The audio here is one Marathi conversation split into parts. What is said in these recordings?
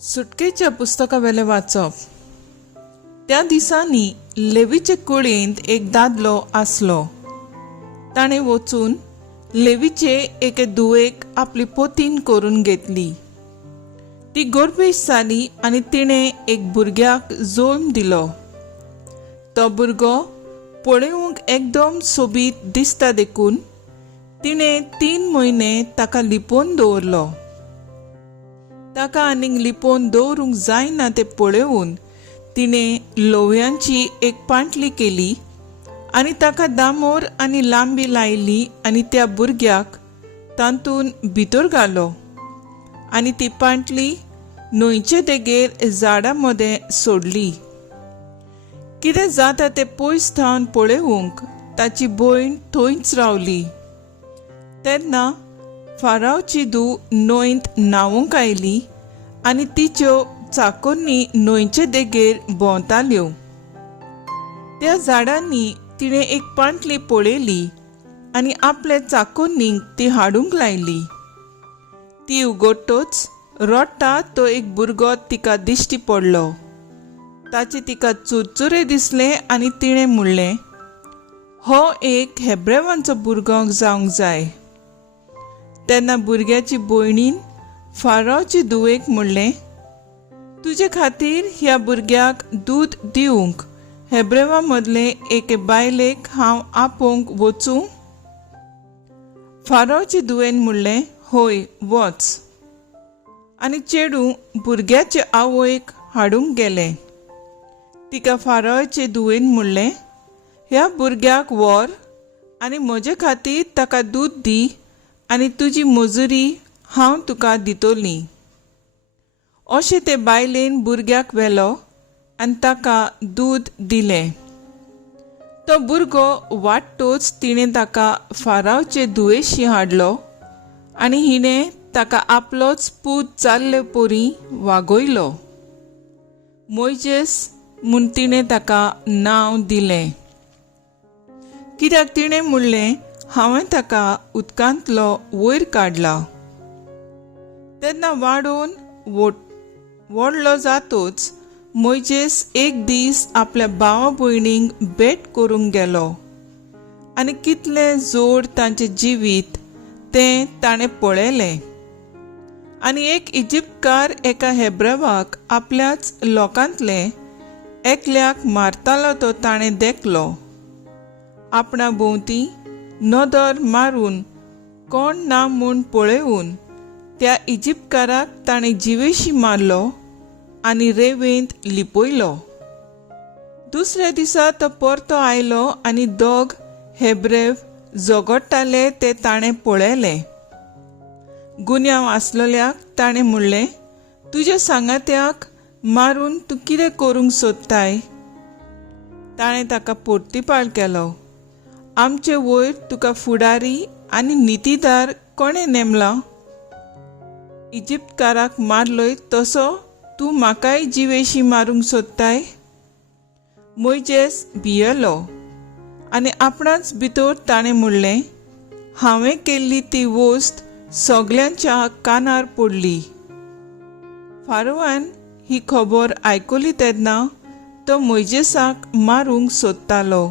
सुटकेच्या पुस्तकावेले वाचप। त्या दिसांनी लेवीचे कुळींत एक दादलो आसलो। ताणे वचून लेवीचे एके दुवेक आपली पोतीन करून घेतली। ती गर्भेश जाली आनी तिणे एक भुरग्याक जल्म दिलो। तो भुरगो पळोवंक एकदम सोबीत दिसता देखून तिणे 3 म्हयने ताका लिपोवन दवरलो। ताका आनीक लिपोवन दवरूंक जायना तें पळोवन तिणे लोवयांची एक पांटली केली आनी ताका दामोर आनी लांबी लायली आनी त्या भुरग्याक तातूंत भितर घालो आनी ती पांटली न्हंयचे देगेर झाडां मदें सोडली। कितें जाता तें पयस थावन पळोवंक ताची भयण थंयच रावली। तेन्ना फारावची धूव न्हंयत न्हावूंक आयली आनी तिच्यो चाकोनी न्हंयचे देगेर भोंवताल्यो। त्या झाडांनी तिणे एक पांटली पळयली आनी आपल्या चाकोनींक ती हाडूंक लायली। ती उगडटोच रडटा तो एक भुरगो तिका दिश्टी पडलो। ताचे तिका चुरचुरे दिसले आनी तिणें म्हणलें, हो एक हेब्रेवांचो भुरगो जावंक जाय। तेन्ना भुरग्याची भयणीन फारावची धुवेक म्हणलें, तुजे खातीर ह्या भुरग्याक दूद दिवंक हेब्रेवा मदले एके बायलेक हांव आपोवंक वचूं? फारावची धुवेन म्हणलें, होय वच। आनी चेडूं भुरग्याचे आवयक हाडूंक गेलें। तिका फारावचे धुवेन म्हणलें, ह्या भुरग्याक व्हर आनी म्हजे खातीर ताका दूद दी आनी तुजी मजुरी हांव तुका दितोली। अशें ते बायलेन भुरग्याक व्हेलो आनी ताका दूद दिलें। तो भुरगो वाडटोच तिणें ताका फारावचे धुवेशी हाडलो आनी हिणें ताका आपलोच पूत जाल्ले पोरी वागयलो। मोइजेस म्हूण तिणें ताका नांव दिलें, कित्याक तिणें म्हणलें, हांवें ताका उदकांतलो वयर काडला। तेन्ना वाडोवन व्हडलो जातोच मोइजेस एक दीस आपल्या भावा भयणींक भेट करूंक गेलो आनी कितलें जोड तांचें जिवीत तें ताणें पळयलें। आनी एक इजिप्तकार एका हेब्रेवाक आपल्याच लोकांतले एकल्याक मारतालो तो ताणें देखलो। आपणा भोंवती नदर मारून कोण ना म्हूण पळोवन त्या इजिप्तकाराक ताणें जिवेशी मारलो आनी रेंवेंत लिपयलो। दुसऱ्या दिसा तो परतो आयलो आनी दोग हेब्रेव झगडटाले ते ताणें पळयले। गुन्यांव आसलोल्याक ताणें म्हणलें, तुज्या सांगात्याक मारून तूं कितें करूंक सोदताय? ताणें ताका पोर्तिपाळ केलो, आमचे वयर तुका फुडारी आनी नितीदार कोणें नेमला? इजिप्तकाराक मारलोय तसो तूं म्हाकाय जिवेशी मारूंक सोदताय? मोइजेस भियेलो आनी आपणाच भितर ताणें म्हणलें, हांवें केल्ली ती वस्त सगल्यांच्या कानार पडली। फारोवान ही खबर आयकली तेन्ना तो मोइजेसाक मारूंक सोदतालो।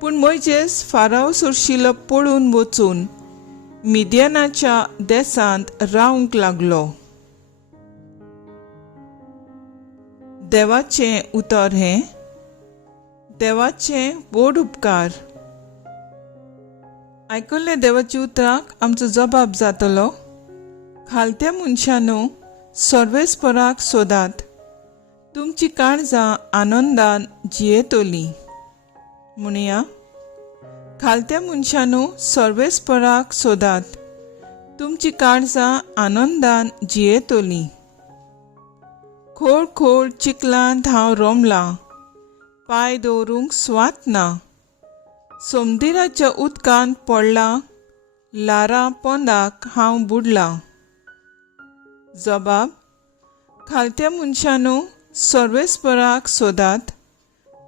पूण मोइजेस फाराव सुरशिल्लो पळून वचून मिद्यानाच्या देसांत रावंक लागलो। देवाचें उतर हें, देवाचें व्हड उपकार। आयकल्ल्या देवाच्या उतराक आमचो जबाब जातलो, खालत्या मनशांनो सर्वेस्पराक सोदात, तुमची काळजां आनंदान जियेतली। म्हणया, खालत्या मनशांनो सर्वेस्पराक सोदात, तुमची काळजां आनंदान जियेतली। खोल खोल चिखलांत हांव रोमलां, पांय दवरूंक स्वात ना। समुद्राच्या उदकांत पडलां, लारां पोंदाक हांव बुडलां। जबाब, खालत्या मनशांनो सर्वेस्पराक सोदात,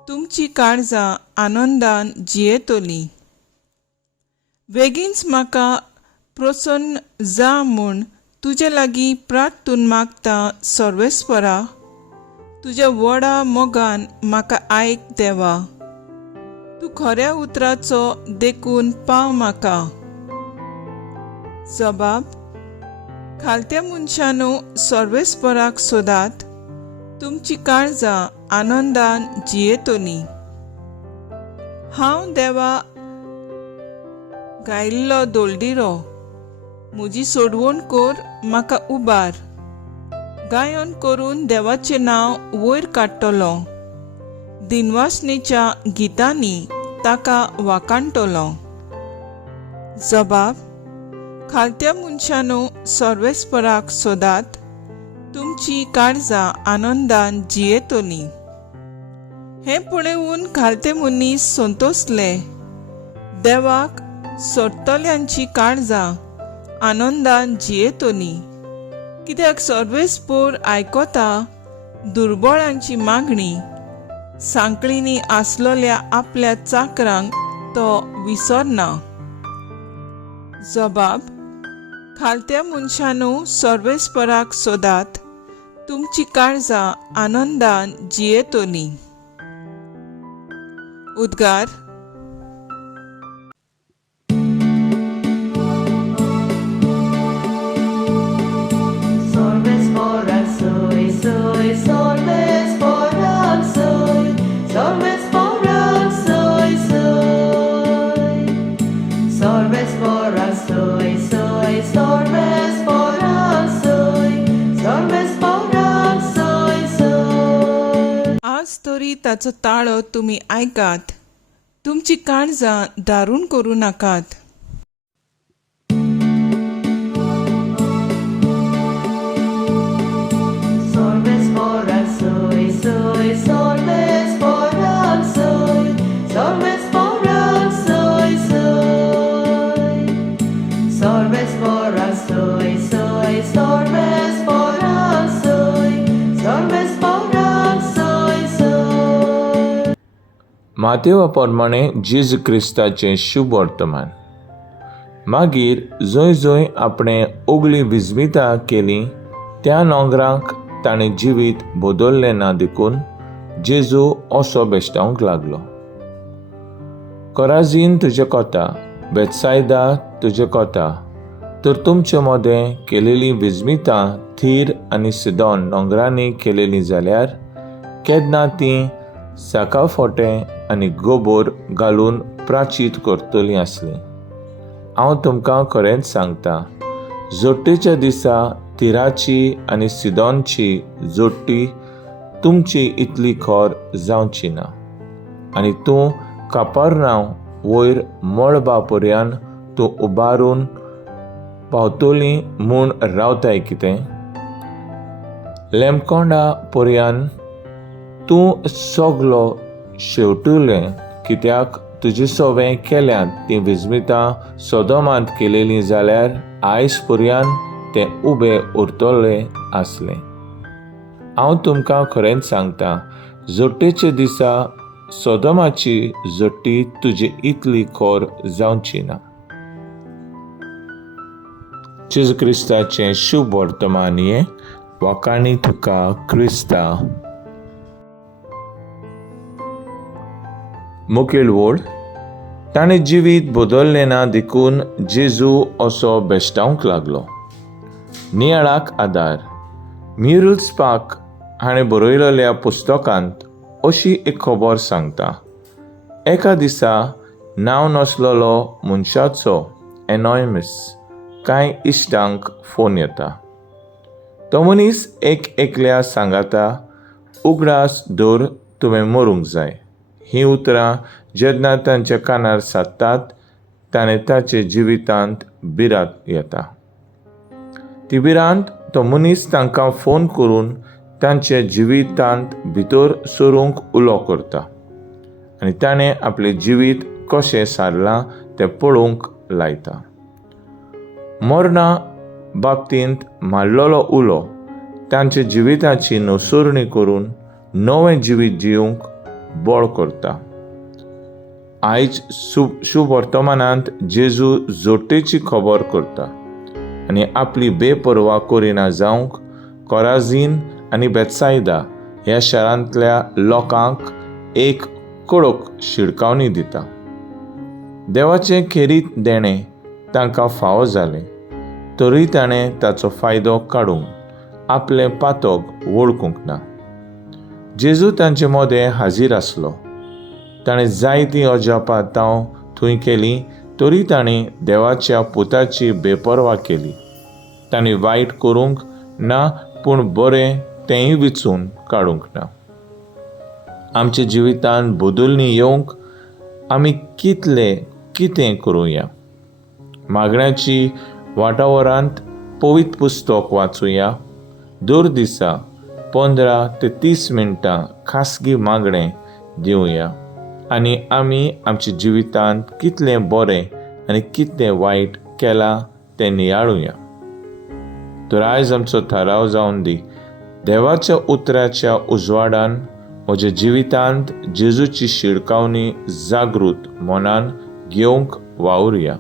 तुमची काळजां आनंदान जियेतली। बेगीनच म्हाका प्रसन्न जा म्हूण तुजे लागीं प्रार्थून मागता सर्वेस्परा, तुज्या व्हडा मोगान म्हाका आयक देवा. तूं खऱ्या उतराचो देखून पाव म्हाका. जबाब: खालत्या मनशानो सर्वेस्पराक सोदात, तुमची काळजां आनंदान जियेतोनी. हांव देवा गायिल्लो दोलडिरो, म्हजी सोडवण कोर म्हाका उबार. गायन करून देवाचें नांव वयर काडटलो, दिनवासनेच्या गितांनी ताका वाखाणटलो. जबाब: खालत्या मनशानो सर्वेस्पराक सोदात, तुमची काळजां आनंदान जियेतोनी. हें पळयून खालते मनीस संतोसले. देवाक सोडतल्यांची काळजां आनंदान जियेतोनी, कित्याक सर्वेस्पर आयकोता दुर्बळांची मागणी. सांकळींनी आसलोल्या आपल्या चाकरांक तो विसरना. जबाब: खालत्या मनशानो सर्वेस्पराक सोदात, तुमची काळजां आनंदान जियेतोनी. उद्गार. Sorvesporak soy, soy, sorvesporak soy, sorvesporak soy, soy. Sorvesporak soy, soy, sorvesporak soy, sorvesporak soy, soy. आज तरी ताचो ताळो तुमी आयकात, तुमची काळजां दारूण करूं नाकात. Sorvesporak soy, soy, sorvesporak soy, sorvesporak soy, soy. Sorvesporak soy, soy, sorvesporak soy, sorvesporak soy, soy. मातेवा प्रमाणे जेजू क्रिस्ताचें शुभ वर्तमान. मागीर जंय जंय आपणे ओगली विजमितां केली त्या नोंगरांक ताणें जिवीत बदल्लें ना देखून जेजू असो बेश्टावंक लागलो. कोराझीन तुजें कोता, बेतसायदा तुजें कोता, तर तुमचे मोदें केलेलीं विजमितां थीर आनी सिदोन नोंगरांनी केलेलीं जाल्यार केन्ना तीं साकाफोटें आनी गोबोर घालून प्राचीत करतलीं आसलीं. हांव तुमकां खरेंच सांगता, जोडटेच्या दिसा तिराची आनी सिदोनची जोडटी तुमची इतली खोर जावची ना. आनी तूं कापारनांव वयर मळबा पर्यान तूं उबारून पावतली म्हूण रावताय कितें? लेमकोंडा पर्यान तूं सगलो शेवटुलें, कित्याक तुजें सवें केल्यात तीं विजमितां सोदोमांत केलेलीं जाल्यार आयज पर्यान ते उबे उरतले आसले. हांव तुमकां खरेंच सांगता, जोडटेचे दिसा सोदोमाची जोडटी तुजी इतली खोर जावची ना. जेजू क्रिस्ताचें शुभ वर्तमान हें वाखाणी तुका क्रिस्ता. मुखेल वोड. ताणें जिवीत बदल्लें ना देखून जेजू असो बेश्टावंक लागलो. नियाळाक आदार. मिरुल्स पाक हाणें बरयलेल्या पुस्तकांत अशी एक खबर सांगता. एका दिसा नांव नासलोलो मनशाचो एनॉयमिस कांय इश्टांक फोन येता. तो मनीस एकल्या सांगाता, उगडास दवर, तुवें मरूंक जाय. हीं उतरां जेन्ना तांच्या कानार सादतात, ताणें ताचे जिवितांत भिरांत येता. ती भिरांत तो मनीस तांकां फोन करून तांचे जिवितांत भितर सरूंक उलो करता आनी ताणें आपलें जिवीत कशें सारलां तें पळोवंक लायता. मरणा बाबतींत मारलेलो उलो तांचे जिविताची नोसोरणी करून नवें जिवीत जिवंक बळ करता. आयज शुभ वर्तमानांत जेजू जोडटेची खबर करता आनी आपली बेपरवा करिना जावंक कोराझीन आनी बेतसायदा ह्या शारांतल्या लोकांक एक कडक शिडकावणी दिता. देवाचें खेरीत देणें तांकां फावो जालें, तरी ताणें ताचो फायदो काडूंक आपलें पातोग वळखूंक ना. जेजू तांचे मोदें हाजीर आसलो. ताणें जायतीं अजापां तांव थंय केलीं, तरी ताणें देवाच्या पुताची बेपरवा केली. ताणें वायट करूंक ना, पूण बरें तेंय विचून काडूंक ना. आमच्या जिवितांत बदलणी येवंक आमी कितें करुया? मागण्याची वाठारांत पवित्र पुस्तक वाचुया. दर दिसा 15 ते 30 मिनटां खासगी मागणें दिवया आनी आमी आमच्या जिवितांत कितलें बरें आनी कितलें वायट केलां तें नियाळुया. तर आयज आमचो थाराव जावन दी, देवाच्या उतराच्या उजवाडान म्हज्या जिवितांत जेजूची शिडकावणी जागृत मनान घेवंक वावुरया.